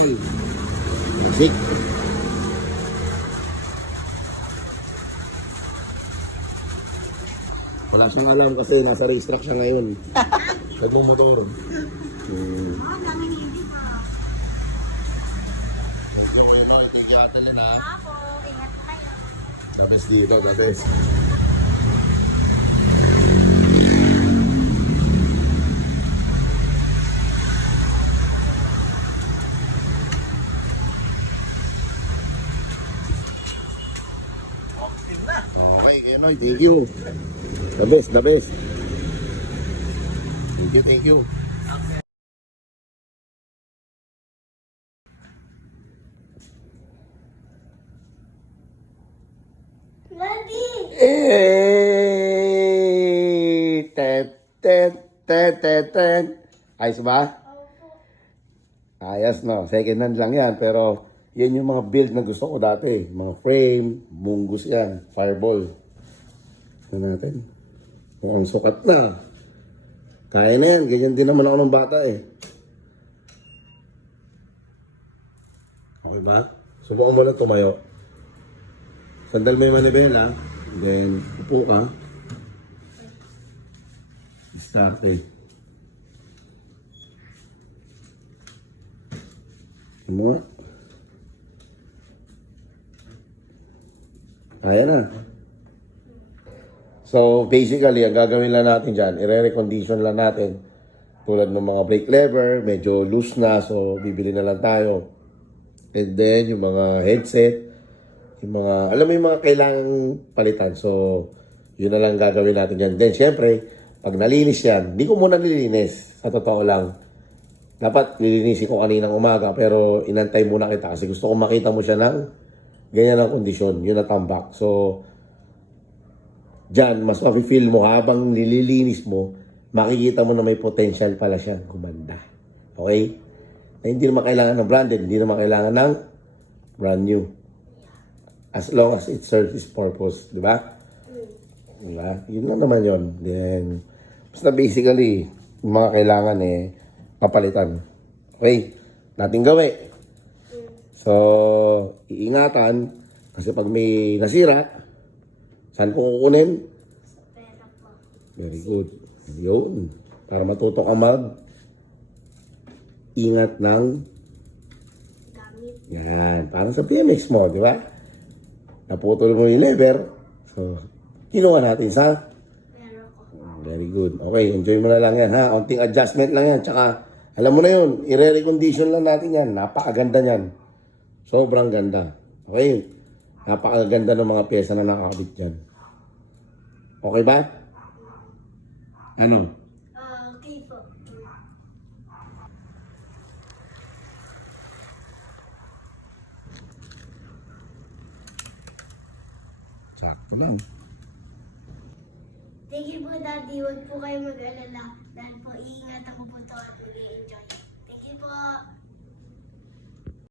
Fireball. Music. Wala siyang alam kasi nasa racetrack siya ngayon. Nagmumotor. Ito ko yun, no? Ito yung cattle yun, ha? Apo, ingat po kayo. The best dito, the best. Okay, Kenoy, thank you. The best, the best. Thank you, thank you. Daddy! Eh, ten. Ayos ba? Ayos, no? Second hand lang yan, pero yan yung mga build na gusto ko dati. Mga frame, mungus yan, fireball. Ito natin. Mukhang sukat na. Kaya na yan, ganyan din naman ako ng bata eh. Okay ba? Subukan mo lang tumayo. Sandal mo yung manibela, then upo ka. Start eh. Ano nga? Kaya na. So, basically, ang gagawin lang natin dyan, i-recondition lang natin. Tulad ng mga brake lever, medyo loose na, so bibili na lang tayo. And then, yung mga headset, yung mga, alam mo yung mga kailangang palitan. So, yun na lang gagawin natin dyan. Then, syempre, pag nalinis yan, hindi ko muna nilinis. Sa totoo lang. Dapat lilinisin ko kaninang umaga, pero inantay muna kita kasi gusto ko makita mo siya ng ganyan ang kondisyon. Yun na tambak. So, dyan, mas mafe-feel mo habang nililinis mo, makikita mo na may potential pala siya gumanda. Okay? Na hindi naman kailangan ng branded, hindi naman kailangan ng brand new. As long as it serves its purpose, di ba? Di ba? Yun lang naman yun. Then, basta basically, yung mga kailangan papalitan. Okay? Nating gawin. So, iingatan, kasi pag may nasira, saan ko kukunin? Pera po. Very good. Yun. Para matuto ka ingat ng Gamit. yan. Parang sa PMX mo, di ba? Naputol mo yung lever. So, kinuha natin sa Pera ko. very good. Okay, enjoy mo na lang yan, ha? Unting adjustment lang yan. Tsaka, alam mo na yun, i-recondition lang natin yan. Napakaganda niyan. Sobrang ganda. Okay? Napakaganda ng mga pyesa na nakakabit dyan. Okay ba? Ano? Okay po. Sakto lang. Thank you po, Daddy. Huwag po kayo mag-alala. Dahil po, iingatan ko